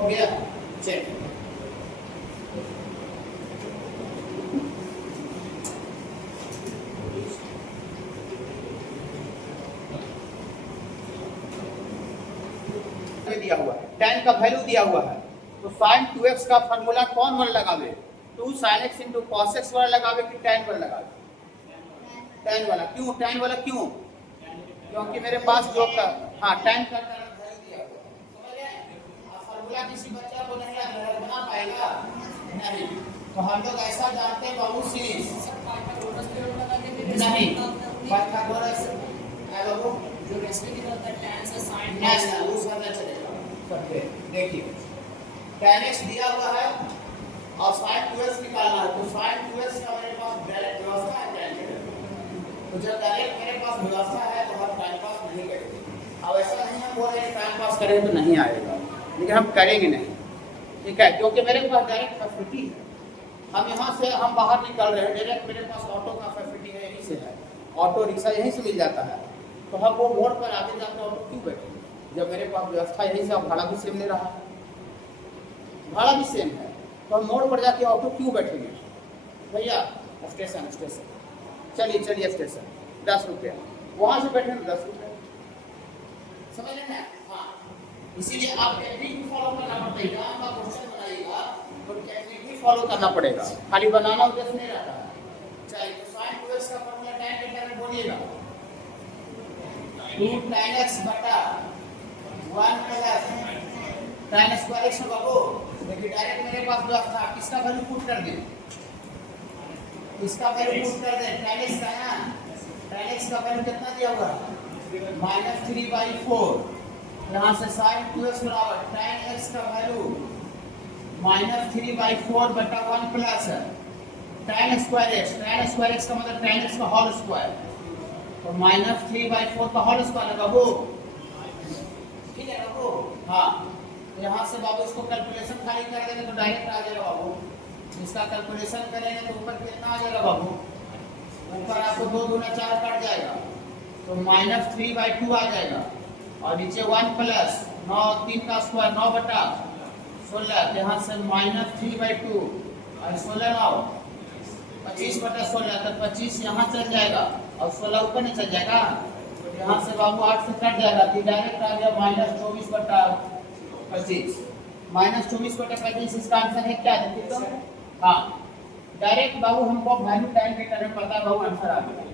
हो गया चेक। दिया हुआ है, tan का वैल्यू दिया हुआ है, तो sin 2x का फार्मूला कौन वाला लगावे? 2 sin x into cos x वाला लगावे कि tan वाला लगावे? tan वाला। क्यों tan वाला? क्यों? क्योंकि मेरे पास जो का हाँ tan का वैल्यू दिया हुआ है, समझ गए? अब फार्मूला किसी बच्चा को नहीं याद रहेगा, बना पाएगा नहीं, तो हम लोग ऐसा जानते हैं बाबू सीरीज नहीं पाइथागोरस है बाबू जो रेस्पेक्ट करता है tan से sin ना उस वाला चलेगा। देखिए tan x दिया हुआ है और sin 2x निकालना है, तो sin 2x का मेरे पास डायरेक्ट व्यवस्था है tan की, तो जब डायरेक्ट मेरे पास व्यवस्था है तो हम टाइम पास नहीं करेंगे। अब ऐसा नहीं है बोल रहे टाइम पास करें तो नहीं आएगा, लेकिन हम करेंगे नहीं, ठीक है, क्योंकि मेरे पास डायरेक्ट फैसिलिटी है। हम यहाँ से हम बाहर निकल रहे हैं, डायरेक्ट मेरे पास ऑटो का फैसिलिटी है, यहीं से है, ऑटो रिक्शा यहीं से मिल जाता है, तो हम वो मोड़ पर आगे जाकर ऑटो क्यों बैठेंगे जब मेरे पास व्यवस्था यहीं से, भाड़ा भी सेम ले रहा है, भाड़ा भी सेम है, तो हम मोड़ पर जाके ऑटो क्यों बैठेंगे भैया? स्टेशन स्टेशन चलिए चलिए स्टेशन 10 रुपया, वहाँ से बैठे 10 रुपया, समझ रहे हैं? हाँ, इसीलिए आप टेक्निक भी फॉलो करना पड़ेगा। आपका क्वेश्चन बनाइएगा तो टेक्निक भी फॉलो करना पड़ेगा, खाली बनाना उद्देश्य नहीं रहता है। चलिए तो sin 2x का फॉर्मूला tan के टर्म में बोलिएगा, 2 tan x बटा 1 प्लस tan स्क्वायर x बाबू। देखिए डायरेक्ट मेरे पास जो था, किसका वैल्यू पुट कर दें, इसका वैल्यू पुट कर दें, tan x का ना, tan x का वैल्यू कितना दिया हुआ है? -3/4। यहाँ से sin 2x बराबर tan x का वैल्यू -3/4 बटा 1 plus tan square x, tan square x का मतलब tan x का होल स्क्वायर, तो -3/4 का होल स्क्वायर है बाबू, ठीक है बाबू? हाँ, यहाँ से बाबू इसको कैलकुलेशन खाली कर देंगे तो डायरेक्ट आ जाएगा बाबू, इसका कैलकुलेशन करेंगे तो ऊपर कितना आ जाएगा बाबू? ऊपर आपको 2 दूना 4 कट जाएगा, तो -3/2 आ जाएगा, और नीचे 1 प्लस 9 3 का स्क्वायर 9 बटा 16, यहाँ से -3/2 और 16 9 25 बटा 16, तो 25 यहाँ चल जाएगा और 16 ऊपर नहीं चल जाएगा, यहाँ से बाबू 8 से कट जाएगा, तो डायरेक्ट आ गया -24 बटा 25, -24 बटा 25, इसका आंसर है क्या? देखिए तो हाँ, डायरेक्ट बाबू हमको वैल्यू टाइम के टर्म में पता है बाबू, आंसर आ गया।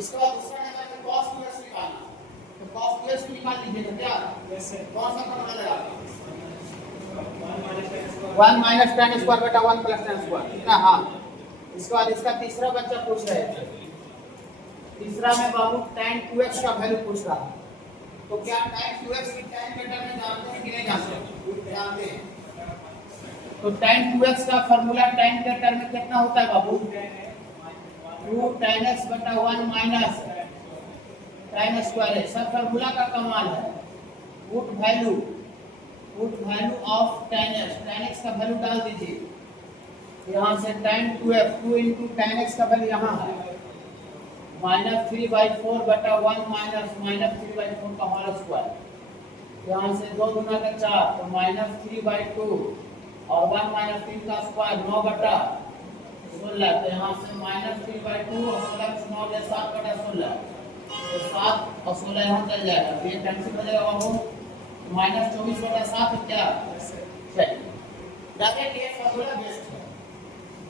इसके बाद दूसरा नंबर पे cos 2x निकालना, तो cos 2x निकाल लीजिए, क्या कौन सा फॉर्मूला लगाएंगे? 1 माइनस tan स्क्वायर बटा 1 प्लस tan स्क्वायर, कितना? हाँ, इसके बाद इसका तीसरा बच्चा पूछ रहे थे, तीसरा में बाबू tan 2x का वैल्यू पूछ रहा है, तो क्या tan 2x की tan के टर्म में जानते हैं कि नहीं जानते हैं? तो tan 2x का फार्मूला tan के टर्म में कितना होता है बाबू? 2 tan x बटा 1 माइनस tan स्क्वायर x, सब फार्मूला का कमाल है। Put value of tan x का वैल्यू डाल दीजिए, यहाँ से tan 2x 2 into tan x का वैल्यू यहाँ है -3/4 बटा 1 माइनस -3/4 का होल स्क्वायर, यहाँ से 2 दूना का 4, तो -3/2 और 1 माइनस 3 का स्क्वायर 9 बटा 16, तो यहाँ से -3/2 और 16 9 ले 7 बटा 16, तो 7 और 16 यहाँ चल जाएगा, तो ये कैंसिल हो जाएगा बाबू, -24 बटा 7 क्या? चलिए डायरेक्ट ये फार्मूला बेस्ट है,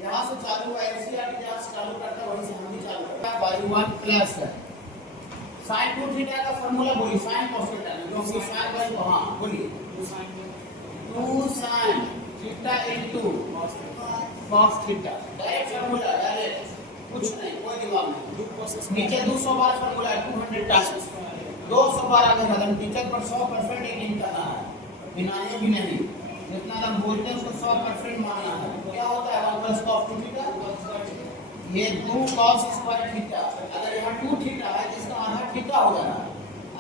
यहाँ से चालू है, एनसीईआरटी जहाँ से चालू करता है वहीं से हम भी चालू करते हैं। बाई 1 प्लस sin 2 थीटा का फार्मूला बोलिए, sin cos थीटा जो कि sin बाई, हाँ बोलिए 2 sin theta into cos theta, direct formula, direct, कुछ नहीं, कोई दिमाग नहीं, नीचे 200 बार फार्मूला है, 200 टाइम्स 200 बार आगे खत्म, टीचर पर 100% यकीन करना है, बिना ये भी नहीं, जितना हम बोलते हैं उसको 100% मानना है। क्या होता है 1 प्लस cos 2 थीटा, ये 2 cos स्क्वायर थीटा, अगर यहाँ 2 थीटा है जिसका आधा थीटा हो जाना,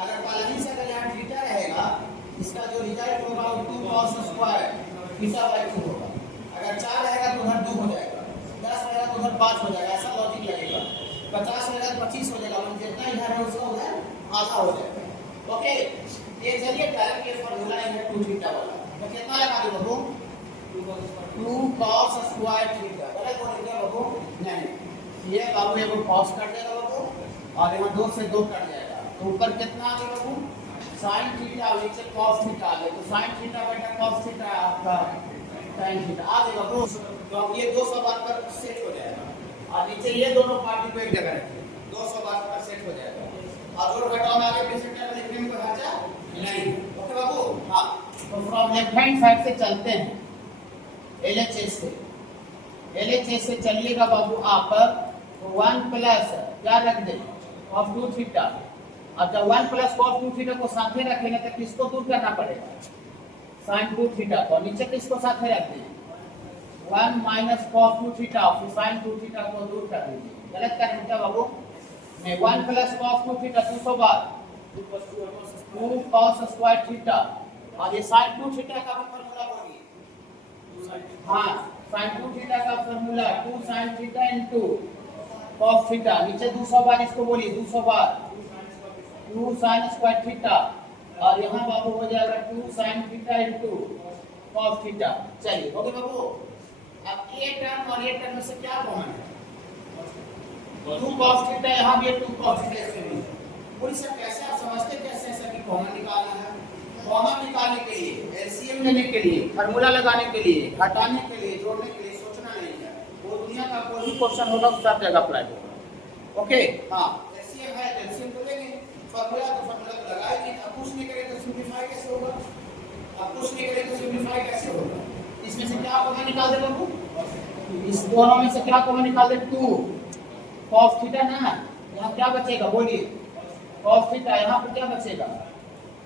अगर पहले से अगर यहाँ थीटा रहेगा, इसका जो रिजल्ट होगा वो 2 cos स्क्वायर थीटा/2 होगा, अगर 4 रहेगा तो उधर 2 हो जाएगा, 10 रहेगा तो उधर 5 हो जाएगा, ऐसा लॉजिक लगेगा, 50 रहेगा तो 25 हो जाएगा, जितना इधर है उसका उधर आधा हो जाएगा। ओके, ये चलिए डायरेक्ट ये फार्मूला है 2 थीटा वाला, तो कितना लगा दो बाबू 2 cos स्क्वायर थीटा। गलत बोल दिया बाबू, नहीं ये बाबू ये cos कट जाएगा बाबू और यहाँ 2 से 2 कट जाएगा, तो ऊपर कितना आ गया बाबू sin थीटा और नीचे cos थीटा आ गया, तो sin थीटा बटा cos थीटा आपका sin थीटा आ गया बाबू। तो अब ये 200 बार पर सेट हो जाएगा और नीचे ये दोनों पार्टी को एक जगह रखिए, 200 बार पर सेट हो जाएगा और जोड़ घटाव में आगे प्रेजेंटर लिखने में कोई हर्जा नहीं। ओके बाबू। हाँ, तो फ्रॉम लेफ्ट हैंड साइड से चलते हैं LHS से, LHS से चलिएगा बाबू आप 1 प्लस क्या रख दें cos 2 थीटा। अब जब 1 प्लस cos 2 थीटा को साथे रखेंगे तो किसको दूर करना पड़ेगा sin 2 थीटा को, नीचे किसको साथे रख दें 1 माइनस cos 2 थीटा, फिर sin 2 थीटा को दूर कर दीजिए। गलत करेंगे क्या बाबू, नहीं 1 प्लस cos 2 थीटा 200 बार 2 cos स्क्वायर थीटा और ये sin 2 थीटा का फार्मूला बोलिए। हाँ, sin 2 थीटा का formula 2 sin theta into cos theta, नीचे 200 बार इसको बोलिए 200 बार 2 sin स्क्वायर थीटा और यहाँ बाबू हो जाएगा 2 sin theta into cos theta. चलिए ओके बाबू। अब ये टर्म और ये टर्म में से क्या कॉमन है 2 cos थीटा, यहाँ भी 2 cos थीटा इसमें भी। पूरी सब कैसे आप समझते कैसे ऐसा कि कॉमन निकालना है, कॉमन निकालने के लिए एलसीएम लेने के लिए फार्मूला लगाने के लिए घटाने के लिए जोड़ने के लिए सोचना नहीं है, वो दुनिया का कोई भी क्वेश्चन होगा उस सब जगह अप्लाई होगा। ओके। हाँ, एलसीएम है एलसीएम तो लेंगे, फार्मूला तो लगाएंगे। अब कुछ नहीं करें तो सिंपलीफाई कैसे होगा, अब कुछ नहीं करें तो सिंपलीफाई कैसे होगा, इसमें से क्या कॉमन निकाल दे बाबू, इस दोनों में से क्या कॉमन निकाल दे 2 cos थीटा ना, यहाँ क्या बचेगा बोलिए cos थीटा, यहाँ पर क्या बचेगा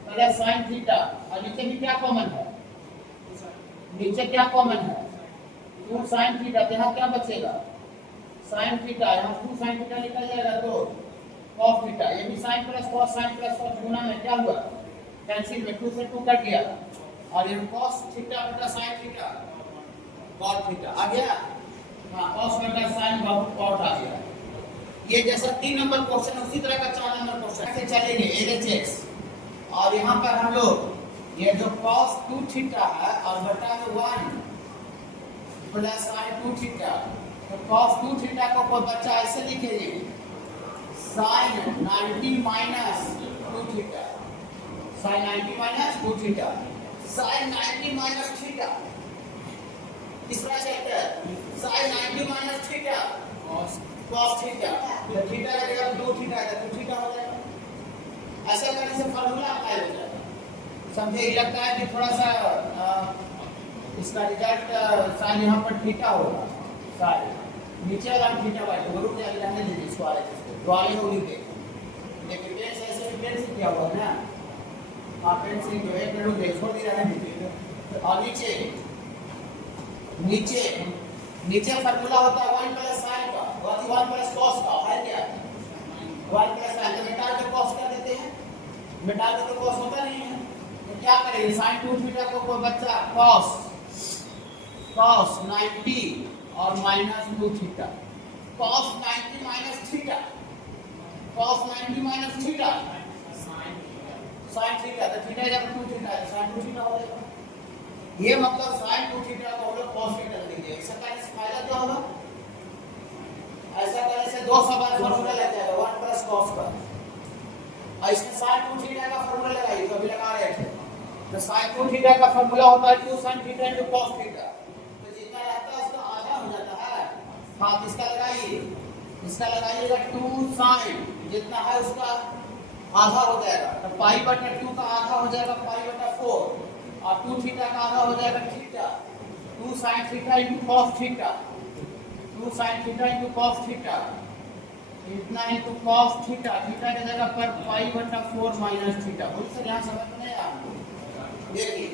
पहले sin थीटा और नीचे भी क्या कॉमन है, नीचे क्या कॉमन है 2 sin थीटा, तो यहाँ क्या बचेगा sin थीटा, यहाँ 2 sin थीटा निकल जाएगा तो cos थीटा, ये भी sin प्लस cos गुना में क्या हुआ कैंसिल में 2 से 2 कट गया और ये cos थीटा बटा sin थीटा cos थीटा आ गया। हाँ, cos बटा sin cos आ गया। ये जैसा 3 नंबर क्वेश्चन उसी तरह का 4 नंबर क्वेश्चन से चलेंगे LHS और यहाँ पर हम लोग ये जो cos 2 थीटा है और बटा में 1 प्लस sin 2 थीटा, तो cos 2 थीटा को कोई बच्चा ऐसे लिखेंगे sin 90 minus 2 theta, sin 90 minus 2 theta, sin 90 minus theta. तीसरा chapter sin 90 minus theta cos theta, तो थीटा का जगह 2 थीटा है तो थीटा हो जाएगा। ऐसा करने से फार्मूला अप्लाई हो जाएगा। समझे, लगता है कि थोड़ा सा इसका रिजल्ट साइन यहाँ पर थीटा होगा, साइन नीचे वाला थीटा बाय तो रुक जाएगा, रहने दीजिए इसको वाले जिसको वाले को लिख दे, लेकिन पेन से ऐसे पेन से किया हुआ है ना, आप पेन से जो एक मिनट देख छोड़ दिया रहने दीजिए। और नीचे नीचे फार्मूला होता है 1 प्लस sin का, 1 प्लस cos का है क्या 1 प्लस sin, तो मिटा के cos कर देते हैं, मिटा के तो cos होता नहीं है, तो क्या करेंगे sin 2 थीटा को कोई बच्चा cos 90 और minus 2 theta, cos 90 minus theta, cos 90 minus theta sin theta, तो थीटा जब 2 थीटा है sin 2 थीटा हो जाएगा। ये मतलब sin 2 थीटा को हम लोग cos थीटा लिख देंगे। ऐसा करने से फायदा क्या होगा, ऐसा करने से 200 बार फार्मूला लग जाएगा 1 प्लस cos का, और इसमें sin 2 थीटा का फार्मूला लगाइए, तो अभी लगा रहे थे, तो sin 2 थीटा का फार्मूला होता है 2 sin theta into cos theta, तो जितना रहता है उसका आधा हो जाता है। हाँ, इसका लगाइए, इसका लगाइएगा 2 sin, जितना है उसका आधा हो जाएगा, तो पाई बटा 2 का आधा हो जाएगा पाई बटा 4 और 2 थीटा का आधा हो जाएगा theta, 2 sin theta into cos theta, 2 sin theta into cos theta, इतना इनटू cos थीटा, थीटा की जगह पर पाई बटा 4 माइनस थीटा। बोलिए सर यहाँ समझ में नहीं आया आपको, देखिए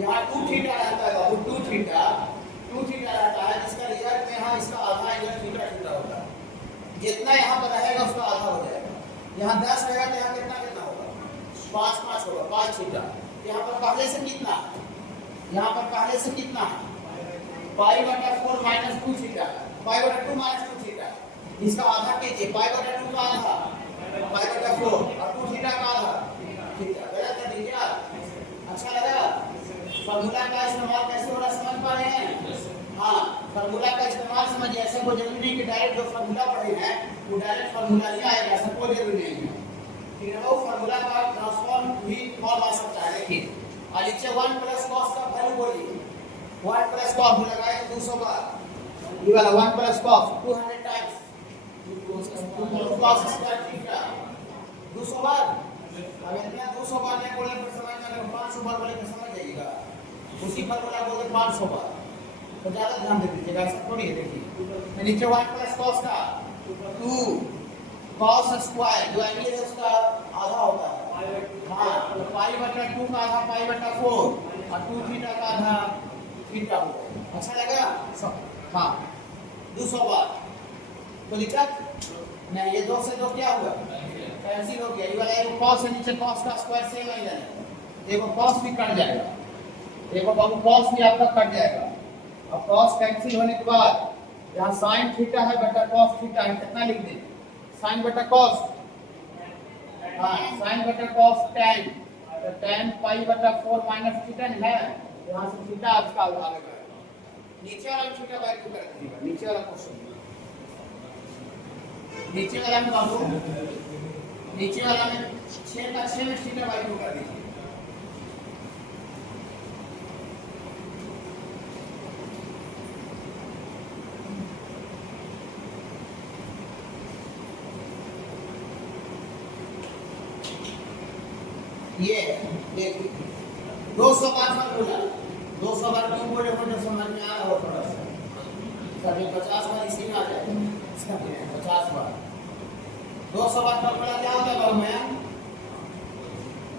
यहाँ 2 थीटा रहता है, 2 थीटा रहता है, जिसका रिजल्ट में यहाँ इसका आधा इधर थीटा होता है, जितना यहाँ पर रहेगा उसका आधा हो जाएगा। यहाँ 10 रहेगा तो यहाँ कितना होगा 5 होगा 5 थीटा। यहाँ पर पहले से कितना, यहाँ पर पहले से कितना पाई बटा 4 माइनस 2 थीटा, पाई बटा 2 माइनस 2 थीटा, इसका आधा कीजिए, पाई बटा 2 का आधा पाई बटा 4 और 2 थीटा का आधा थीटा। गलत कर दीजिए, अच्छा लगा। फार्मूला का इस्तेमाल कैसे हो रहा समझ पा रहे हैं? हाँ, फार्मूला का इस्तेमाल समझिए। ऐसे कोई जरूरी नहीं कि डायरेक्ट जो फार्मूला पढ़े हैं वो डायरेक्ट फार्मूला ही आएगा, ऐसा कोई जरूरी नहीं है। ठीक है, वो फार्मूला का ट्रांसफॉर्म भी फॉर्म आ सकता है। देखिए और नीचे 1 प्लस कॉस का वैल्यू बोलिए। 1 प्लस कॉस लगाए तो 200 बार, ये वाला 1 plus cos 200 times 2 cos square theta 200 बार। अब इतना 200 बार नहीं बोले तो समझ में आएगा, 500 बार बोले तो समझ जाइएगा। उसी फार्मूला बोले 500 बार, तो ज्यादा ध्यान दे दीजिएगा, ऐसा थोड़ी है। देखिए नीचे 1 प्लस कॉस का 2 कॉस स्क्वायर जो एंगल है उसका आधा होता है। हाँ, तो पाई बटा 2 का आधा पाई बटा 4 और 2 थीटा का आधा थीटा होगा। अच्छा लगा सब? हाँ, 200 बार। कोई दिक्कत नहीं? ये 2 से 2 क्या हुआ? कैंसिल हो गया। ये वाला एक कॉस है, नीचे कॉस का स्क्वायर सेम ही है, देखो कॉस भी कट जाएगा। देखो बाबू कॉस भी आपका कट जाएगा। अब कॉस कैंसिल होने के बाद यहाँ साइन थीटा है बटा कॉस थीटा है, कितना लिख दें? साइन बटा कॉस, हाँ साइन बटा कॉस tan, तो tan पाई बटा 4 माइनस थीटा है, यहाँ से थीटा आपका आ गया। नीचे वाला थीटा बाय 2 कर दीजिएगा। नीचे वाला क्वेश्चन, नीचे वाला में बाबू, नीचे वाला में 6 का 6 में थीटा बाय 2 कर दीजिए। ये देखिए 200 बार फार्मूला, 200 बार क्यों बोले तो समझ में आ रहा हो थोड़ा सा। सभी 50 बार इसी में आ जाएगा, 50 बार 200 बार फार्मूला क्या होता है बाबू मैं?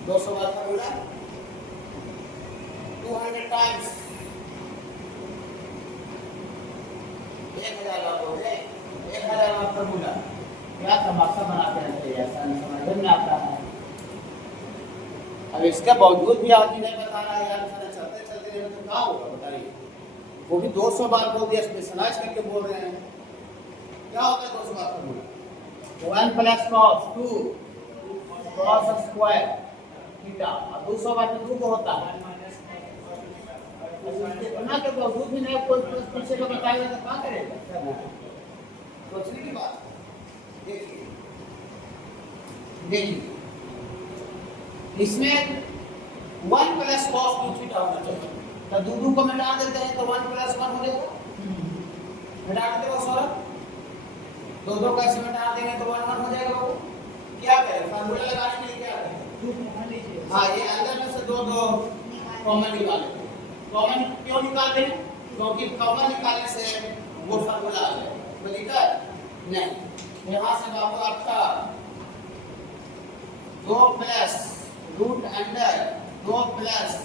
200 बार फार्मूला 200 टाइम्स 1000 बार बोले, 1000 बार फार्मूला। क्या तमाशा बनाते रहते हैं, ऐसा नहीं समझ में आता है। अब इसके बावजूद भी आदमी नहीं बता रहा है यार, चलते चलते रहे तो क्या होगा बताइए? वो भी 200 बार बोल दिया, स्पेशलाइज करके बोल रहे हैं। क्या होता है 200 बार formula? 1 plus cos 2 cos square theta, और 200 बार में 2 को होता है। इतना के बावजूद भी नहीं कोई पीछे का बताएगा तो क्या करेगा? सोचने की बात। देखिए देखिए इसमें 1 प्लस कॉस 2 थीटा होना चाहिए, तो 2 को मिटा देते हैं तो 1 प्लस 1 हो जाएगा। मिटा देते हो सौरभ, 2 कैसे मिटा देंगे तो 1 1 हो जाएगा। वो क्या करें? फार्मूला लगाने के लिए क्या करें? हाँ, ये अंदर में से 2 कॉमन निकालें। कॉमन क्यों निकाल रहे हैं? क्योंकि कॉमन निकालने से वो फार्मूला आ जाए। तो दिक्कत नहीं। यहाँ से बाबू आपका 2 plus root under 2 plus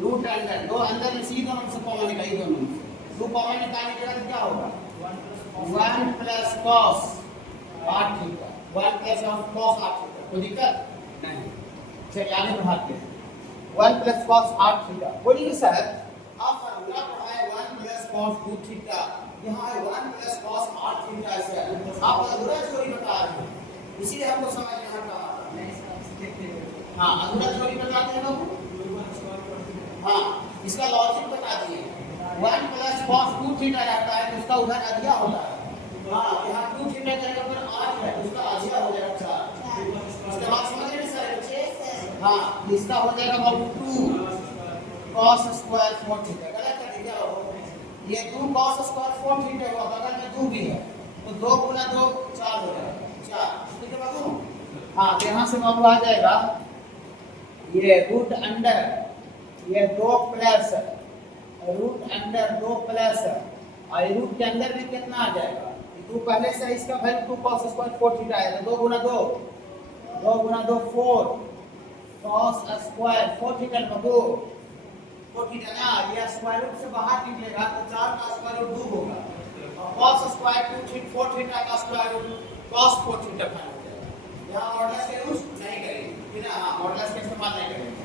root under 2 अंदर में सी दोनों से कॉमन निकालिए, दोनों 2 कॉमन निकालने के बाद क्या होगा? 1 plus cos 8 theta, 1 plus cos 8 theta. कोई दिक्कत नहीं? चलिए आगे बढ़ाते हैं। 1 प्लस कॉस 8 थीटा बोलिए सर, आप फार्मूला पढ़ाए 1 प्लस कॉस 2 थीटा, यहाँ है 1 प्लस कॉस 8 थीटा से आप अधूरा थ्योरी बता रहे हैं, इसीलिए हमको समझ में आता है। हाँ, अधूरा थ्योरी बताते हैं बाबू। हाँ, इसका लॉजिक बता दिए। 1 प्लस कॉस 2 थीटा रहता है तो उसका उधर अधिया होता है। हाँ, यहाँ 2 थीटा का जगह पर 8 है, उसका अधिया हो जाएगा 4। इसके बाद समझ रहे हैं सर बच्चे? हाँ, इसका हो जाएगा बाबू 2 कॉस स्क्वायर 4 थीटा। गलत कर दिया हो, ये 2 कॉस स्क्वायर 4 थीटा हुआ, बगल में 2 भी है तो 2 गुना 2 4 हो जाएगा 4। ठीक है बाबू? हाँ, तो यहाँ से बाबू आ जाएगा ये रूट अंडर ये 2 प्लस रूट अंडर 2 प्लस और रूट के अंदर में कितना आ जाएगा? 2 पहले से इसका वैल्यू 2 cos स्क्वायर 4 थीटा है, तो 2 गुना 2 4 cos स्क्वायर 4 थीटा में 2 4 थीटा ना, ये स्क्वायर रूट से बाहर निकलेगा तो 4 का स्क्वायर रूट 2 होगा और cos स्क्वायर 4 थीटा का स्क्वायर रूट cos 4 थीटा हो जाएगा। यहाँ मॉडुलस का यूज नहीं करेंगे, बिना हाँ मॉडुलस का इस्तेमाल नहीं करेंगे,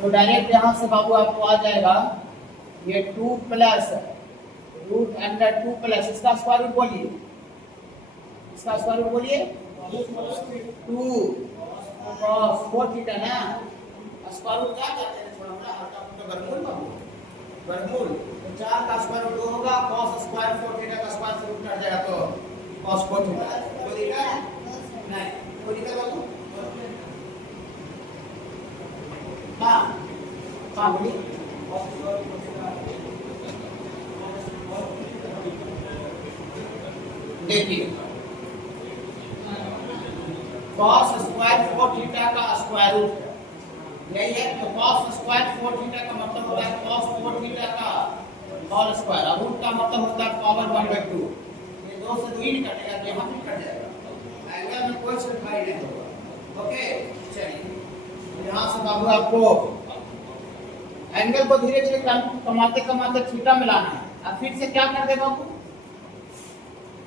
तो डायरेक्ट यहाँ से बाबू आपको आ जाएगा ये 2 प्लस रूट अंडर 2 प्लस इसका स्क्वायर रूट बोलिए, इसका स्क्वायर रूट बोलिए 2 cos 4 थीटा ना, स्क्वायर रूट क्या करते हैं थोड़ा हल्का फुल्का का वर्गमूल बाबू, वर्गमूल। तो 4 का स्क्वायर रूट 2 होगा, cos स्क्वायर 4 थीटा का स्क्वायर से रूट कट जाएगा तो cos 4 थीटा। कोई दिक्कत नहीं, कोई दिक्कत बाबू? हाँ हाँ बोलिए। देखिए cos स्क्वायर 4 थीटा का स्क्वायर रूट यही है, तो cos स्क्वायर 4 थीटा का मतलब होता है cos 4 थीटा का होल स्क्वायर, और रूट का मतलब होता है पावर 1/2। ये 2 से 2 ही कटेगा तो यहाँ भी कट जाएगा, एंगल में कोई सिरफाई नहीं होगा। ओके चलिए, यहाँ से बाबू आपको एंगल को धीरे धीरे कमाते कमाते थीटा में लाना है। अब फिर से क्या कर दे बाबू,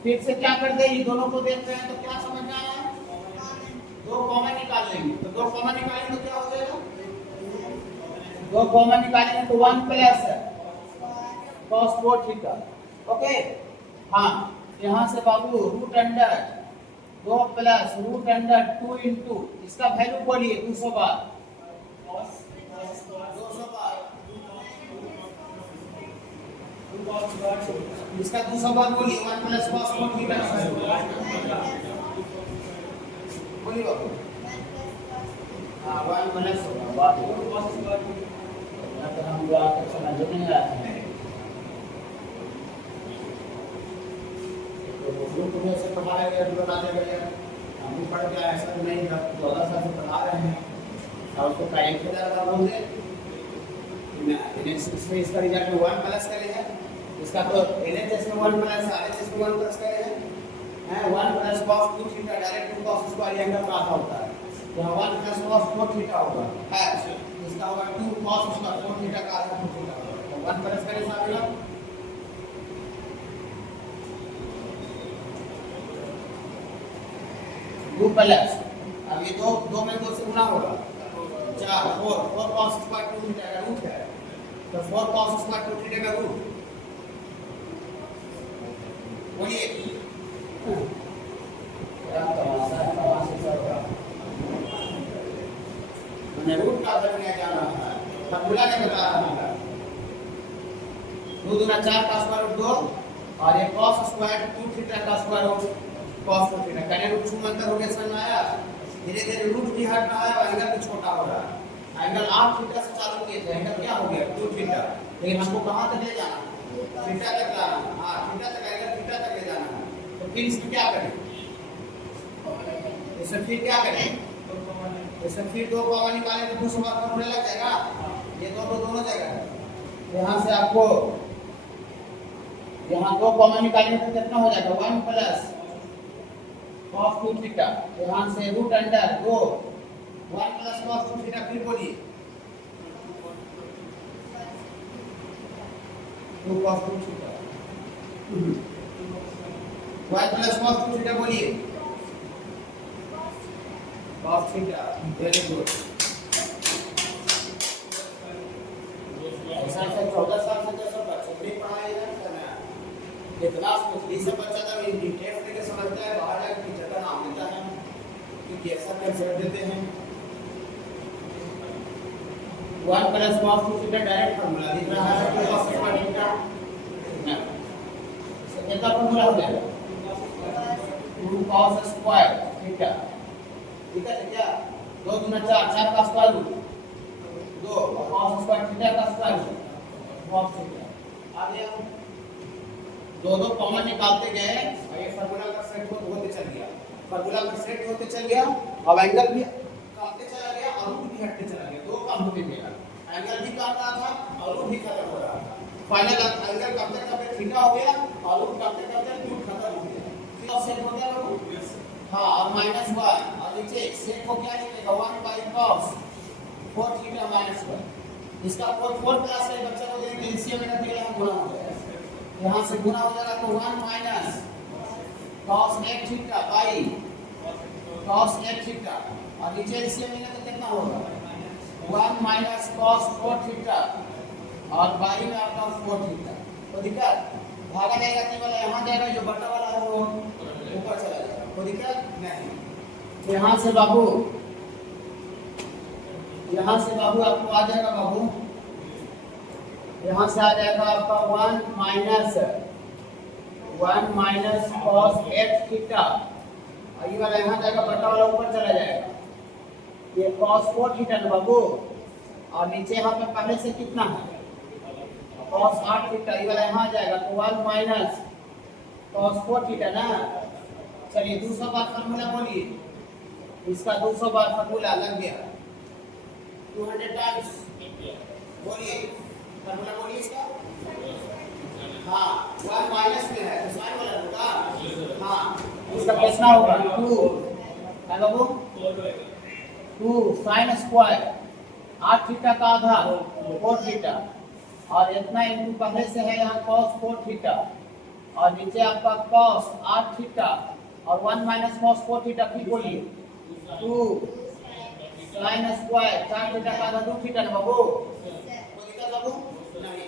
फिर से क्या कर दे, ये दोनों को देखते हैं तो क्या समझ में आया, 2 कॉमन निकाल लेंगे, तो 2 कॉमन निकालेंगे तो क्या हो जाएगा, 2 कॉमन निकालेंगे तो 1 प्लस cos 4 थीटा। ओके हाँ, यहाँ से बाबू root under 2 plus root under 2 into इसका वैल्यू बोलिए 200 बार, 200 बार इसका 200 बार बोलिए, 1 प्लस cos 4 थीटा बोलिए बाबू। हाँ 1 प्लस होगा बात, हम लोग समझ नहीं आ रहा है। तो से पढ़ा रहे हैं, बता देगा यार हम भी पढ़ के ऐसा नहीं, 14 साल से पढ़ा रहे हैं और उसको टाइम के द्वारा बोल दे इसमें इसका रिजल्ट में 1 प्लस करे है, इसका तो एलएचएस में 1 प्लस आरएचएस में 1 प्लस करे है 1 plus cos 2 theta direct to cos square angle का आधा होता है, यहाँ 1 प्लस cos 4 थीटा होगा है, इसका होगा 2 cos स्क्वायर 4 थीटा का आधा 2 थीटा होगा, 1 प्लस करे साहब लोग 2 प्लस, अब ये 2 में 2 से गुना होगा 4 4 cos स्क्वायर 2 थीटा का रूट है, तो 4 cos स्क्वायर 2 थीटा का रूट बोलिए मैंने रूट का अदर नहीं जाना है, फॉर्मूला नहीं बता रहा है। 2 दूना 4 का स्क्वायर रूट 2 और ये cos स्क्वायर 2 थीटा का स्क्वायर रूट cos 2 थीटा, कने रूट छू अंतर हो गया, समझ में आया? धीरे धीरे रूट भी हट रहा है और एंगल भी छोटा हो रहा है। एंगल 8 थीटा से चालू किए थे, एंगल क्या हो गया 2 थीटा, लेकिन हमको कहां तक ले जाना है, थीटा तक लाना है। हां थीटा तक, एंगल थीटा तक ले जाना है, तो फिर इसमें क्या करें, इसमें फिर क्या करें, इसमें फिर 2 कॉमन निकालें तो 200 बार फॉर्मूला लग जाएगा, ये दोनों जगह है। यहां से आपको यहां 2 कॉमन निकालेंगे तो कितना हो जाएगा 1 प्लस cos 2 थीटा, यहां से root under 2 1 plus cos 2 theta, फिर बोलिए 2 cos 2 theta 1 plus cos 2 theta बोलिए cos थीटा, वेरी गुड। ऐसा 14 साल से जो सब बच्चे भी पढ़ाए ना करना, ये क्लास में 20 से बच्चा था इन डिटेल में समझता है, बाहर जाकर टीचर का नाम लेता है कि कैसा कंसेप्ट देते हैं। 1 plus cos 2 theta direct formula दिख रहा है, तो cos स्क्वायर थीटा कितना फॉर्मूला हो जाएगा 2 cos स्क्वायर थीटा, ठीक है क्या, 2 दूना 4 4 का square root 2 cos square theta का स्क्वायर रूट cos थीटा। अब ये दो कॉमन निकालते गए और ये फार्मूला का सेट होते चल गया, फार्मूला का सेट होते चल गया, अब एंगल भी काटते चला गया और रूट भी हटते चला गया, 2 कम होते गया, एंगल भी काट रहा था और रूट भी खत्म हो रहा था। फाइनल एंगल काटते काटते थीटा हो गया और रूट काटते काटते रूट खत्म हो गया, फिर सेट हो गया बाबू। हां और -1 और नीचे सेट को क्या लिखेगा 1/cos 4 थीटा -1, इसका 4 प्लस का बच्चा को देंगे एलसीएम में रखिए, यहां गुणा हो जाएगा, यहाँ से गुना हो जाएगा तो 1 minus cos 8 theta by cos 8 theta, और नीचे एलसीएम में तो कितना होगा 1 माइनस cos 4 थीटा और बाई में आपका 4 थीटा, तो दिक्कत भागा जाएगा कि वाला यहाँ जाएगा, जो बटा वाला है वो ऊपर चला जाएगा, कोई दिक्कत नहीं। तो यहाँ से बाबू आपको आ जाएगा बाबू यहाँ से आ जाएगा आपका 1 माइनस कॉस एक्स थीटा, और ये वाला यहाँ जाएगा, बटा वाला ऊपर चला जाएगा, ये कॉस 4 थीटा ना बाबू, और नीचे यहाँ पे पहले से कितना है कॉस 8 थीटा, ये वाला यहाँ आ जाएगा, तो 1 माइनस कॉस 4 थीटा ना। चलिए 200 बार फार्मूला बोलिए, इसका 200 बार फार्मूला लग गया, 200 टाइम्स बोलिए, फार्मूला बोलिए इसका। हाँ 1 माइनस में है तो साइन वाला होगा, हाँ इसका कितना होगा 2 है बाबू, 2 साइन स्क्वायर 8 थीटा का आधा 4 थीटा, और इतना इनटू पहले से है यहाँ cos 4 थीटा, और नीचे आपका cos 8 थीटा, और 1 माइनस cos 4 थीटा, फिर बोलिए 2 साइन स्क्वायर 4 थीटा का आधा 2 थीटा ना बाबू, कोई दिक्कत बाबू नहीं।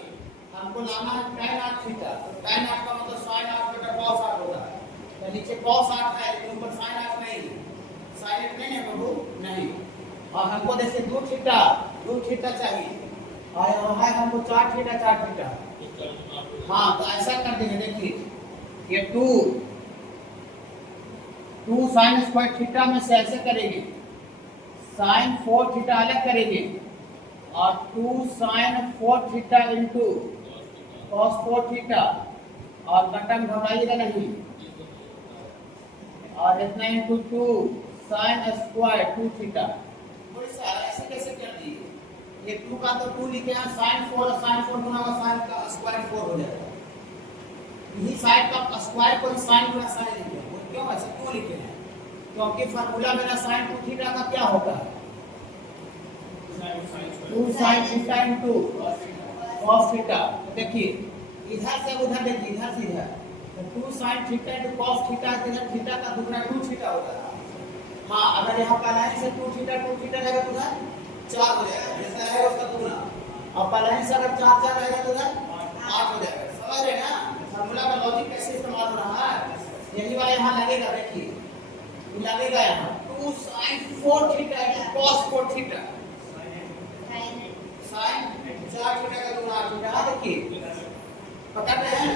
हमको लाना है tan 8 थीटा, tan 8 का मतलब sin 8 बटा cos 8 होता है, तो नीचे cos 8 है लेकिन ऊपर sin 8 नहीं, sin 8 नहीं है बाबू नहीं, और हमको देखिए 2 थीटा चाहिए, और यहाँ है हमको 4 थीटा। हाँ तो ऐसा कर देंगे, देखिए ये 2 साइन स्क्वायर थीटा में से ऐसे करेंगे, साइन 4 थीटा अलग करेंगे, और 2 sine 4 theta into cos 4 theta, और बटन घबराइएगा नहीं, और इतना इंटू 2 साइन स्क्वायर 2 थीटा। ऐसे कैसे कर दिए, ये 2 का तो 2 लिखे हैं, साइन 4 गुना साइन का स्क्वायर 4 हो जाएगा, यही साइड का स्क्वायर को साइन गुना साइन लिखे, क्यों ऐसे क्यों लिखे हैं, क्योंकि फार्मूला मेरा साइन 2 थीटा का क्या होता है 2 sine theta into cos theta. देखिए इधर से उधर देखिए, इधर से इधर, तो 2 sine theta into cos theta, इधर थीटा का दुगना 2 थीटा होता है। हाँ अगर यहाँ पर लाइन से 2 थीटा रहेगा तो उधर 4 हो जाएगा, जैसा है उसका दुगना, और पलाइन से अगर 4 रहेगा तो उधर 8 हो जाएगा। समझ रहे ना फार्मूला का लॉजिक कैसे इस्तेमाल हो रहा है, यही वाला यहाँ लगेगा, देखिए लगेगा यहाँ 2 sine 4 theta cos 4 theta, sine 4 theta का दुगना 8 थीटा, देखिए पकड़ते हैं,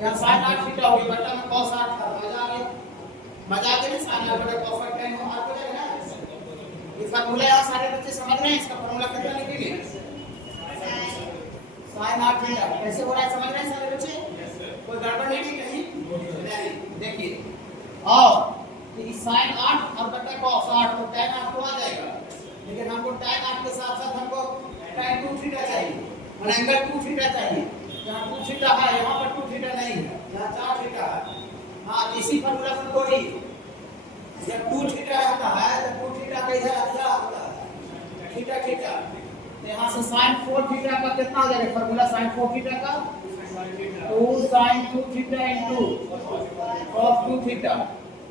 यहाँ साइन 8 थीटा हो गया, बटा में cos 8 था, मजा आ गया ना, साइन 8 बटा cos 8 टाइम 8 हो जाएगा ना। ये फार्मूला यहाँ सारे बच्चे समझ रहे हैं, इसका फार्मूला कितना लिखेंगे साइन 8 थीटा, कैसे हो रहा है समझ रहे हैं सारे बच्चे, कोई गड़बड़ नहीं कहीं नहीं। देखिए और इस साइन 8 और बटा cos 8 तो tan 8 तो आ जाएगा, लेकिन हमको tan 8 के साथ साथ हमको tan 2 थीटा चाहिए, और एंगल 2 थीटा चाहिए, यहाँ 2 थीटा है, यहाँ पर 2 थीटा नहीं है, यहाँ 4 थीटा है। हाँ इसी फार्मूला से कोई जब 2 थीटा रहता है तो 2 थीटा का इधर आधा होता है थीटा, तो यहाँ से sin 4 थीटा का कितना आ जाएगा फार्मूला, sin 4 थीटा का 2 sin 2 theta into cos 2 theta,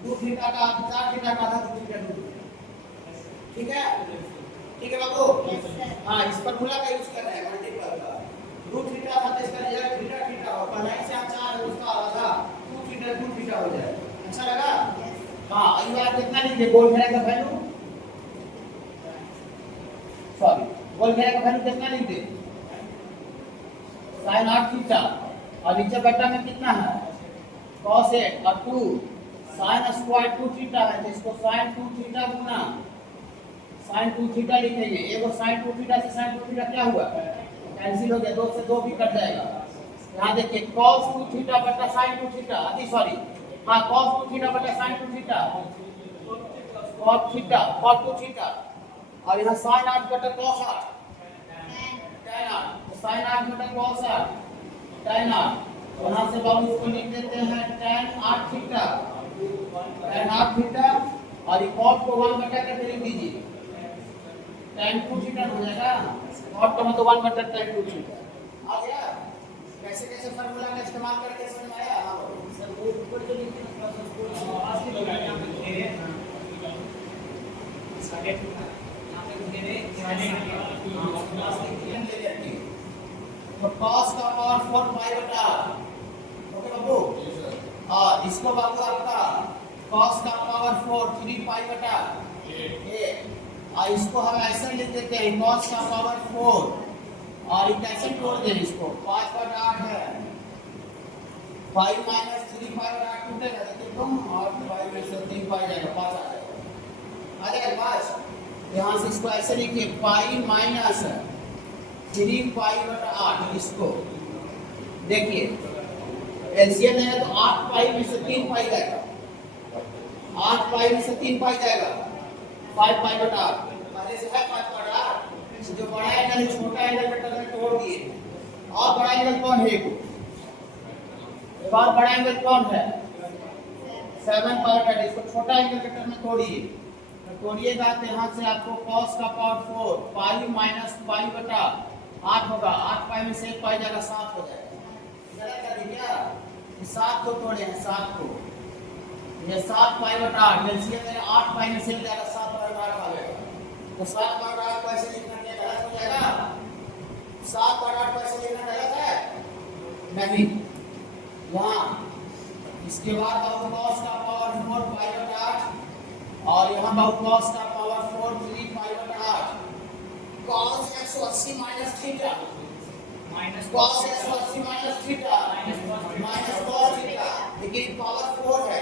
2 theta का 4 थीटा का आधा 2 थीटा, ठीक है बाबू। हाँ इस फार्मूला का यूज कर रहे हैं मल्टीपल का, 2 थीटा था तो इसका रिजल्ट थीटा हो, पहले से 4 है उसका आधा 2 थीटा हो जाए, अच्छा लगा। हाँ अगली बार कितना लीजिए, गोल घेरे का वैल्यू, सॉरी गोल घेरे का वैल्यू कितना लीजिए साइन 8 थीटा, और नीचे बटा में कितना है cos 8 और 2 साइन स्क्वायर 2 थीटा है, तो इसको साइन 2 थीटा गुना साइन 2 थीटा लिखेंगे, एगो साइन 2 थीटा से साइन 2 थीटा क्या हुआ कैंसिल हो गया, 2 से 2 भी कट जाएगा। यहाँ देखिए cos 2 थीटा बटा साइन 2 थीटा, सॉरी हाँ cos 2 थीटा बटा साइन 2 थीटा, cos 2 थीटा, और यहाँ साइन 8 बटा cos 8 tan 8, तो साइन 8 बटा cos 8 tan 8, यहाँ से बाबू इसको लिख देते हैं tan 8 थीटा, और ये cos को 1 बटा करके लिख दीजिए, tan 2 थीटा हो जाएगा, cos का मतलब 1 बटा tan 2 थीटा आ गया। कैसे कैसे फार्मूला का इस्तेमाल करके समझ में आया, सर वो ऊपर जो लिखे ना प्लस को आज के लोग यहां पे घेरे साढ़े यहां पे घेरे ले लेते तो cos का पावर 4 पाई बटा, ओके बाबू, और इसको बाबू आपका cos का पावर 4 3 पाई बटा 8, और इसको हम ऐसे लिख देते हैं cos का पावर 4 और ये कैसे तोड़ दें इसको? 5/8 है, 5 माइनस 3 5/8 टूटेगा, देखिए तुम, और 5 में से 3 पाई जाएगा, 5 आ जाएगा 5। यहाँ से इसको ऐसे लिखिए, पाई माइनस 3 पाई/8। इसको देखिए एलसीएम है तो 8 पाई में से 3 पाई जाएगा, 8 पाई में से 3 पाई जाएगा, 5 पाई/8। पहले से है 5/8, जो बड़ा एंगल छोटा एंगल वेक्टर में तोड़ दिए। और बड़ा एंगल कौन है? एक और बड़ा एंगल कौन है? 7 पाई/8। इसको छोटा एंगल वेक्टर में तोड़िए, तो तोड़िएगा तो यहाँ से आपको cos का पावर 4 पाई माइनस पाई/8 होगा। 8 पाई में से 1 पाई जाएगा, 7 हो जाएगा। गलत कर दी क्या? 7 को तोड़े हैं, 7 को, ये 7 पाई/8 एलसीएम में 8 पाई में से जाएगा, 7 पाई/8 आ जाएगा। तो 7 पाई/8 को ऐसे लिखना क्या गलत हो जाएगा? 7 पाई/8 को ऐसे लिखना गलत है? नहीं। यहाँ इसके बाद बहुत cos का पावर 4 पाई/8 और यहाँ बहुत cos का power 4 3 पाई/8। cos 180 minus theta, cos 180 minus theta minus cos theta, लेकिन पावर 4 है।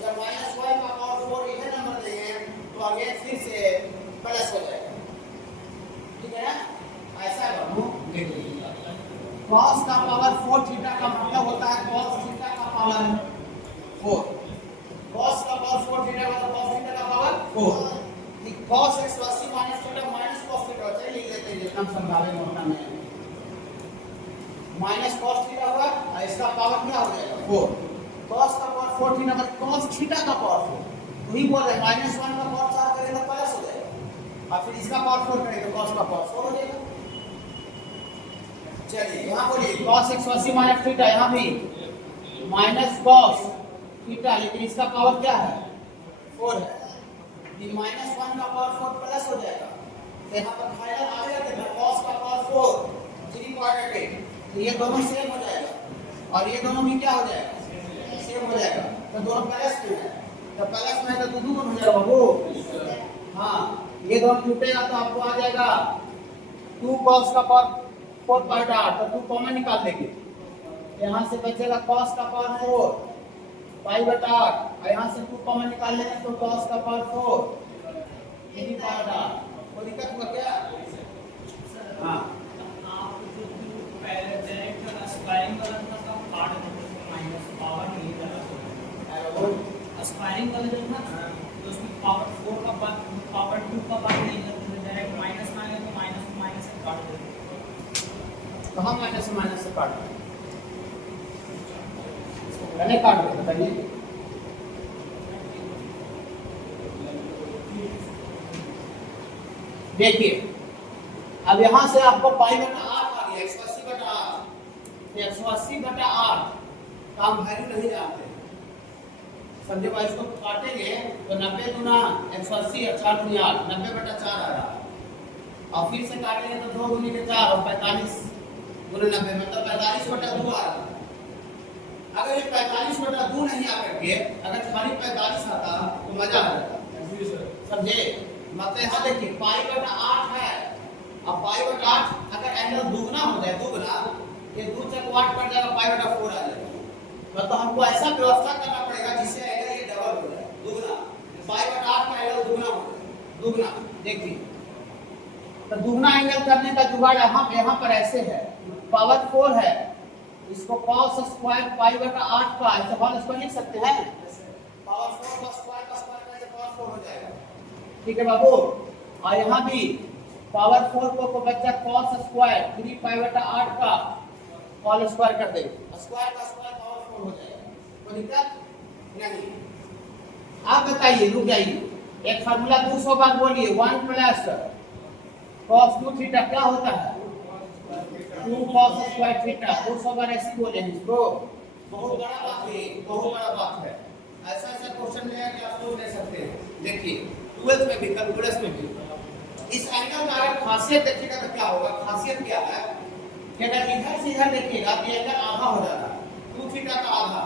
जब -1 का पावर 4 इधर नंबर देंगे तो आगे फिर से प्लस हो जाएगा, ठीक है ना? ऐसा करो, cos का पावर 4 थीटा का मतलब होता है cos थीटा का पावर 4। cos का पावर 4 थीटा का मतलब cos थीटा का पावर 4। ठीक, cos 180 minus theta minus cos theta होता है, लिख लेते हैं हम समझावे मोटा में। माइनस cos थीटा होगा और इसका पावर क्या हो जाएगा? 4। cos का पावर 4 थीटा मतलब cos थीटा का पावर 4। वही बोल रहे हैं -1 का पावर 4 करेंगे तो प्लस हो जाएगा, और फिर इसका पावर 4 करेंगे तो cos का पावर 4 हो जाएगा। चलिए यहाँ बोलिए cos 180 माइनस थीटा, यहाँ भी माइनस cos थीटा, लेकिन इसका पावर क्या है? 4 है। ये -1 का पावर 4 प्लस हो जाएगा, तो यहाँ पर फाइनल आ जाएगा cos का पावर 4 3/8, तो ये दोनों सेम हो जाएगा, और ये दोनों भी क्या हो जाएगा? सेम हो जाएगा। तो दोनों प्लस में है, तो प्लस में है तो दूर हो जाएगा बाबू। हाँ, ये दोनों टूटेगा तो आपको आ जाएगा 2 cos का पावर 4/8, तो 2 कॉमन निकाल देंगे, यहाँ से बचेगा cos का पावर 4 पाई/8, और यहाँ से 2 कॉमन निकाल लेंगे तो cos का पावर 4 3 पाई/8। कोई दिक्कत हुआ क्या? हाँ, आप जो पहले डायरेक्ट स्क्वायरिंग वाला का पार्ट माइनस पावर नहीं लगा, स्क्वायरिंग वाला जो था तो उसमें पावर 4 का पावर 2 का पार्ट नहीं करते, डायरेक्ट माइनस में आएगा तो माइनस से काट देते। कहाँ माइनस से काट मैंने काट दिया, बताइए। देखिए अब यहाँ से आपको पाई/8 आ गया, 180/8। 180/8 का हम वैल्यू नहीं जानते, समझे भाई? इसको काटेंगे तो 90 गुना 180 और 4 गुनी 8, 90/4 आ रहा है, और फिर से काटेंगे तो 2 गुनी 4 और 45 गुना 90 मतलब 45/2 आ रहा है। अगर ये 45/2 नहीं आकर के अगर खाली 45 आता तो मजा आ जाता, समझे? मतलब यहाँ देखिए पाई/8 है, अब पाई/8 अगर एंगल दुगना हो जाए, दुगना, ये 2 से 8 कट जाएगा, पाई/4 आ जाएगा। तो हमको ऐसा व्यवस्था करना पड़ेगा जिससे एंगल ये डबल हो जाए, दुगना। पाई/8 का एंगल दुगना हो जाए, दुगना। देखिए तो दुगना एंगल करने का जुगाड़ यहाँ पर ऐसे है, पावर 4 है, इसको cos स्क्वायर पाई/8 का ऐसे होल स्क्वायर लिख सकते हैं, पावर 4 का स्क्वायर करके cos 4 हो जाएगा, ठीक है बाबू? और यहाँ भी पावर 4 को बच्चा cos स्क्वायर 3 पाई/8 का होल स्क्वायर कर देंगे, स्क्वायर का स्क्वायर पावर 4 हो जाएगा। कोई दिक्कत नहीं। आप बताइए, रुक जाइए, एक फार्मूला 200 बार बोलिए, 1 प्लस cos 2 थीटा क्या होता है? 2 cos स्क्वायर थीटा। 200 बार ऐसे बोले हैं इसको, बहुत बड़ा बात है, बहुत बड़ा बात है। ऐसा ऐसा क्वेश्चन में है कि आप लोग ले सकते हैं। देखिए 12th में भी, कैलकुलस में भी इस एंगल का अगर खासियत देखिएगा तो क्या होगा? खासियत क्या है कि अगर इधर से इधर देखिएगा तो एंगल आधा हो जाता है, 2 थीटा का आधा,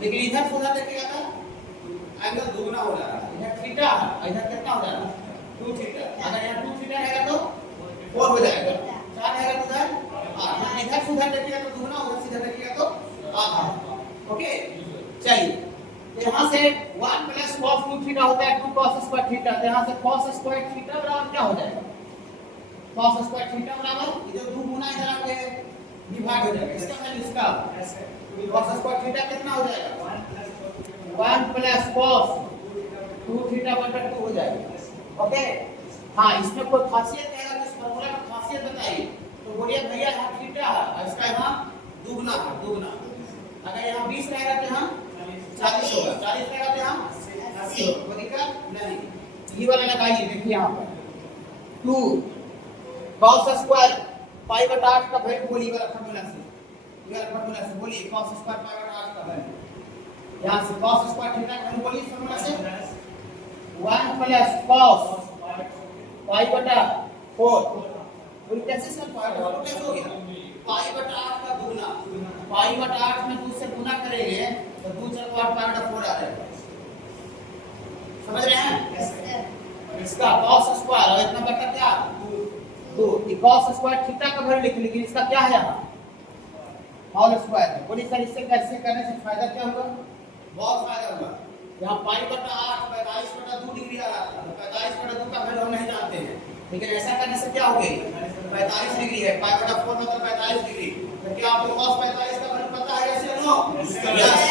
लेकिन इधर से उधर देखिएगा तो एंगल दुगना हो जा रहा है। इधर थीटा है, इधर कितना हो जा रहा है? 2 थीटा। अगर यहाँ 2 थीटा रहेगा तो 4 हो जाएगा, 4 रहेगा तो उधर यहाँ से 1 प्लस cos 2 थीटा होता है 2 cos स्क्वायर थीटा, तो यहाँ से cos स्क्वायर थीटा बराबर क्या हो जाएगा? cos स्क्वायर थीटा बराबर इधर 2 गुना इधर आके डिवाइड हो जाएगा, इसका वैल्यू इसका cos स्क्वायर थीटा कितना हो जाएगा? 1 प्लस cos 2 थीटा बटा 2 हो जाएगा। ओके, हाँ इसमें कोई खासियत है अगर इस फार्मूला की खासियत बताइए तो बोलिए भैया यहाँ थीटा है, इसका यहाँ दुगना है, दुगना। अगर यहाँ 20 रहेगा तो यहाँ 40 होगा, 40 रहेगा तो यहाँ 80 होगा, कोई दिक्कत नहीं। ये वाला लगाइए, देखिए यहाँ पर 2 cos स्क्वायर पाई बटा 8 का वैल्यू बोलिए वाला फार्मूला से, ये वाला फार्मूला से बोलिए cos स्क्वायर पाई बटा 8 का वैल्यू। यहाँ से cos स्क्वायर थीटा का वैल्यू बोलिए इस फार्मूला से 1 प्लस cos पाई बटा 4, बोलिए कैसे सर पाई बटा 4 कैसे हो गया? पाई बटा 8 का दुगना, पाई बटा 8 में 2 से गुना करेंगे तो 2 4 8 पाई बटा 4 आ जाएगा। समझ रहे हैं? इसका cos स्क्वायर और इतना बटा क्या 2, ये cos स्क्वायर थीटा का वैल्यू लिख, लेकिन इसका क्या है यहाँ होल स्क्वायर है। बोलिए सर इससे कैसे करने से फायदा क्या होगा? बहुत फायदा होगा। यहाँ पाई बटा 8 45 बटा 2 डिग्री आ रहा था, 45 बटा 2 का वैल्यू हम नहीं जानते हैं, लेकिन ऐसा करने से क्या हो गई 45 डिग्री है, पाई बटा 4 मतलब 45 डिग्री, तो क्या आपको cos 45 का वैल्यू पता है? यस या नो? यस।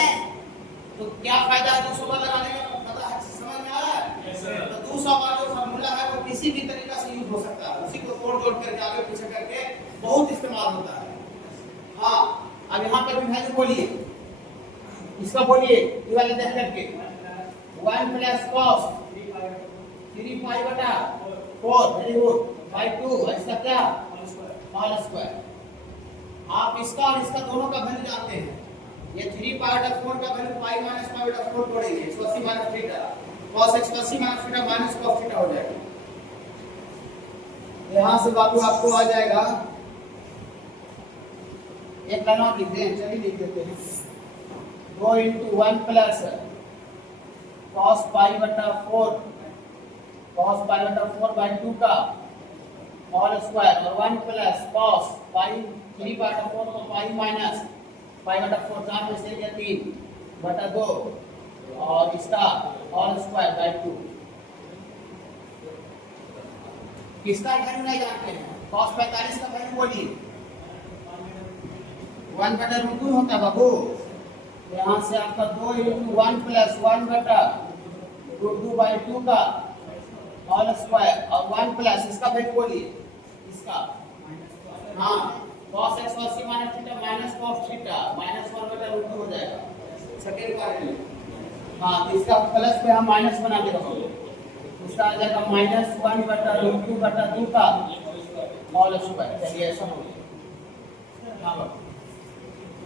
तो क्या फायदा है 200 बार लगाने का? पता है, समझ में आ रहा है? तो 200 बार जो फार्मूला है वो किसी भी तरीका से यूज हो सकता है, उसी को तोड़ जोड़ करके आगे पीछे करके बहुत इस्तेमाल होता है। हाँ, अब यहाँ पे भी वैल्यू बोलिए, इसका बोलिए ये वाले देख करके 1 प्लस cos 3 पाई बटा 4 वेरी गुड बाय 2, इसका क्या होल स्क्वायर। आप इसका और इसका दोनों का वैल्यू जानते हैं, ये 3 पाई बटा 4 का वैल्यू पाई माइनस पाई बटा 4 पड़ेगी 180 minus theta, cos 180 minus theta minus cos theta हो जाएगा। यहाँ से बाबू आपको आ जाएगा, एक लाइन और लिख दें, चलिए लिख देते हैं 2 into 1 प्लस cos पाई बटा 4 cos पाई बटा 4 बाय 2 का होल स्क्वायर और 1 प्लस cos पाई 3 बटा 4 को पाई माइनस पाई बटा 4 4 में से 3 बटा 2 और इसका होल स्क्वायर बाय 2। किसका वैल्यू नहीं जानते हैं? cos 45 का वैल्यू बोलिए 1 बटा रूट 2 होता है बाबू, यहाँ से आपका 2 into 1 प्लस 1 बटा रूट 2 बाई 2 का होल स्क्वायर और 1 प्लस इसका वैल्यू बोलिए, इसका हाँ cos 180 minus theta minus cos theta minus 1 बटा रूट 2 हो जाएगा सेकंड पार्ट में। हाँ, तो इसका प्लस पे हम माइनस बना के रखोगे, इसका आ जाएगा माइनस 1 बटा रूट 2 बटा 2 का होल स्क्वायर। चलिए ऐसा हो गया। हाँ बाबू,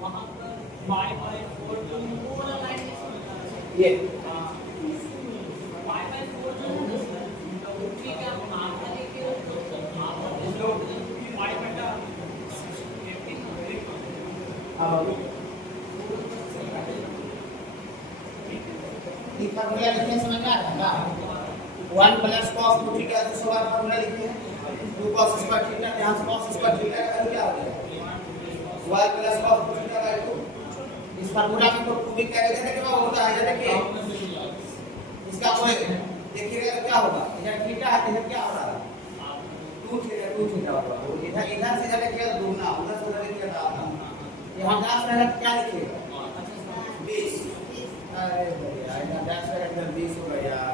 वहां पर y by 4 तो वो वाला लाइन ये y by 4 जो है तो ठीक है, आप आधा लेके आप लोग y बटा 18 हाँ बाबू, ये फार्मूला लिखने समझ में आता है ना? 1 प्लस cos 2 थीटा 200 बार फार्मूला लिखे हैं, 2 cos स्क्वायर थीटा, यहाँ से cos स्क्वायर थीटा का वैल्यू क्या हो गया 1 प्लस cos 2 थीटा बाय 2। इस फार्मूला में कोई भी क्या कहते हैं कि वो होता है, देखिए इसका कोई देखिएगा तो क्या होगा, इधर थीटा है इधर क्या हो रहा है 2 थीटा होगा, इधर इधर से इधर देखिएगा तो दुगना, उधर से उधर देखिएगा तो आधा, यहाँ 10 रहेगा तो क्या लिखिएगा 20। अरे भैया इधर 10 रहेगा इधर 20 होगा यार,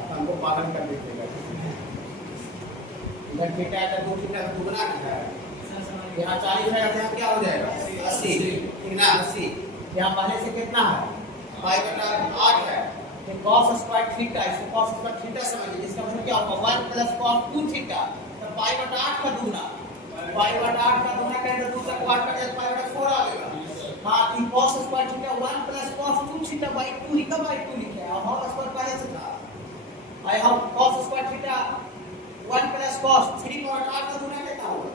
अपन को पालन कर दीजिएगा। इधर थीटा है तो 2 थीटा का दुगना है, यहाँ 40 रहेगा तो यहाँ क्या हो जाएगा 80, ठीक ना 80। यहाँ पहले से कितना है पाई बटा 8 है, तो cos स्क्वायर थीटा, इसको cos स्क्वायर थीटा समझिए, जिसका मतलब क्या होगा 1 प्लस cos 2 थीटा, तो पाई बटा 8 का दुगना, पाई बटा 8 का दुगना करें तो 2 तक 8 कट जाए पाई बटा 4 आ जाएगा। हाँ, तो cos square theta 1 plus cos 2 theta by 2 लिखा बाय 2 लिखा है, और होल स्क्वायर पहले से था। आई हम cos square theta 1 plus cos 3 बटा 8 का दुगना कितना होगा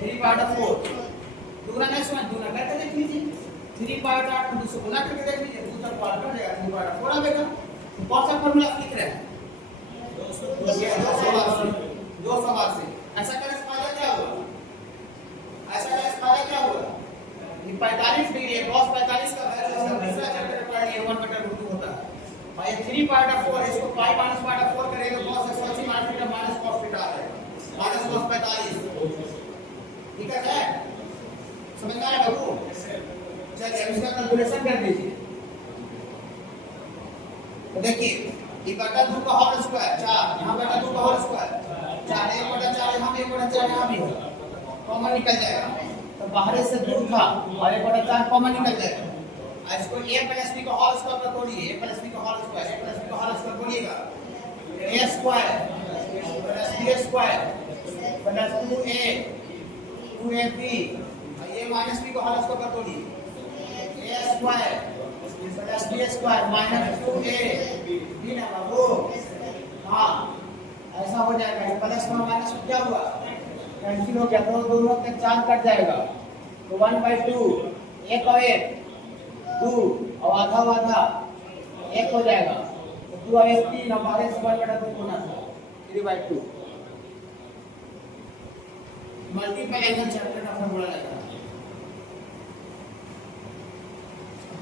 3 बटा 4, दुगना नहीं समझ, दुगना करके देख लीजिए 3 बटा 8 को 2 से गुना करके देख लीजिए, 2 तक 8 कट जाएगा 3 बटा 4 आ जाएगा। तो कौन सा फार्मूला लिख रहे हैं 200 बार से। ऐसा करने से फायदा क्या हुआ, ऐसा करने से फायदा क्या हुआ, 45 डिग्री है, cos 45 का वैल्यू हम दूसरा चैप्टर में पढ़ लिए 1 और ये 3 पार्ट ऑफ 4 है, इसको पाई माइनस पार्ट ऑफ 4 करेंगे cos x वाली minus theta minus cos theta आ जाएगा माइनस cos 45। ठीक है सर, समझ में आया बाबू? चलिए अब इसका कैलकुलेशन कर दीजिए। तो देखिए ये बटा 2 का होल स्क्वायर 4, यहाँ बटा 2 का होल स्क्वायर 4, 1/4 यहाँ भी 1/4 यहाँ भी कॉमन निकल जाएगा। तो बाहर से 2 था और 1/4 कॉमन निकल जाएगा। और इसको a प्लस b का होल स्क्वायर पर तोड़िए, a प्लस b का whole square, a plus b का होल स्क्वायर तोड़िएगा, a square plus b square plus 2a 2ab और a माइनस b का होल स्क्वायर पर तोड़िए, a square plus b square minus 2a ना बाबू। हाँ ऐसा हो जाएगा, ये प्लस में माइनस क्या हुआ कैंसिल हो गया, तो दोनों के 4 कट जाएगा, तो 1/2 1 और 1 2 और आधा 1 हो जाएगा, तो 2 और 1 3 और बाहर से 1/2 होना था 3/2 मल्टीप्लाई एंगल चैप्टर का फॉर्मूला लगा।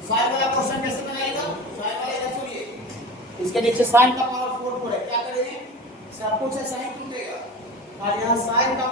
साइन वाला क्वेश्चन कैसे बनाएगा? साइन वाला इधर छोड़िए, इसके नीचे साइन का पावर 4 है, क्या करेंगे सब कुछ है साइन टूटेगा और यहाँ साइन का